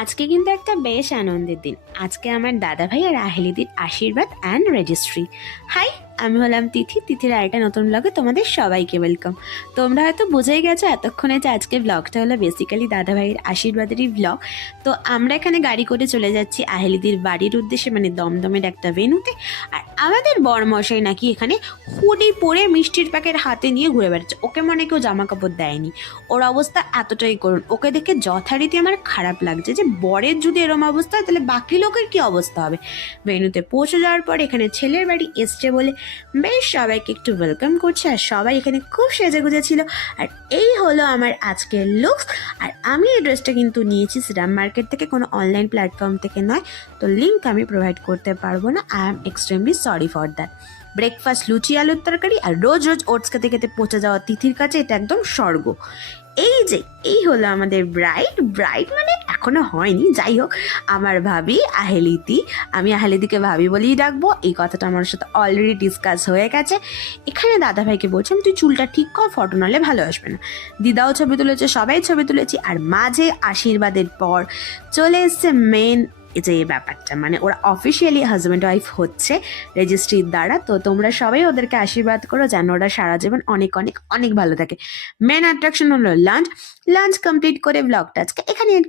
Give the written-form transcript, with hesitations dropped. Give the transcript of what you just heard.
আজকে কিন্তু একটা বেশ আনন্দের দিন। আজকে আমার দাদা ভাই আর আহেলিদির আশীর্বাদ অ্যান্ড রেজিস্ট্রি। হাই, আমি হলাম তিথি। তিথির আরেকটা নতুন ব্লগে তোমাদের সবাইকে ওয়েলকাম। তোমরা হয়তো বুঝেই গেছো এতক্ষণে যে আজকে ব্লগটা হলো বেসিক্যালি দাদা ভাইয়ের আশীর্বাদেরই ব্লগ। তো আমরা এখানে গাড়ি করে চলে যাচ্ছি আহেলিদির বাড়ির উদ্দেশ্যে, মানে দমদমের একটা ভেন্যুতে। আর আমাদের বরমশাই নাকি এখানে হুডি পরে মিষ্টির প্যাকেট হাতে নিয়ে ঘুরে বেড়াচ্ছে। ওকে মনে কেউ জামা কাপড় দেয়নি। ওর অবস্থা এতটাই করুন, ওকে দেখে যথারীতি আমার খারাপ লাগছে যে বরের যদি এরম অবস্থা হয় তাহলে বাকি লোকের কি অবস্থা হবে। ভেন্যুতে পৌঁছে যাওয়ার পর এখানে ছেলের বাড়ি এসছে বলে বেশ সবাইকে একটু ওয়েলকাম করছে, আর সবাই এখানে খুব সেজে গুজে ছিল। আর এই হলো আমার আজকের লুকস। আর আমি এই ড্রেসটা কিন্তু নিয়েছি শ্রীরাম মার্কেট থেকে, কোনো অনলাইন প্ল্যাটফর্ম থেকে নয়। তো লিঙ্ক আমি প্রোভাইড করতে পারবো না, I am extremely sorry for that. Breakfast লুচি আলুর তরকারি আর রোজ রোজ ওটস খেতে খেতে পৌঁছে যাওয়া তিথির কাছে এটা একদম স্বর্গ। এই হলো আমাদের ব্রাইড মানে এখনো হয়নি, যাই হোক আমার ভাবি আহেলিদি। আমি আহেলিদিকে ভাবি বলেই ডাকবো, এই কথাটা আমার সাথে অলরেডি ডিসকাস হয়ে গেছে। এখানে দাদা ভাইকে বলছিলাম তুই চুলটা ঠিক কর, ফটো নালে ভালো আসবে না। দিদাও ছবি তুলেছে, সবাই ছবি তুলেছি। আর মাঝে আশীর্বাদের পর চলে এসছে মেন যে ব্যাপারটা, মানে ওরা অফিসিয়ালি হাজব্যান্ড ওয়াইফ হচ্ছে রেজিস্ট্রির দ্বারা। তো তোমরা সবাই ওদেরকে আশীর্বাদ করো যেন ওরা সারা জীবন অনেক অনেক অনেক ভালো থাকে। মেন অ্যাট্রাকশন হলো লাঞ্চ কমপ্লিট করে ব্লগটা আজকে এখানে এড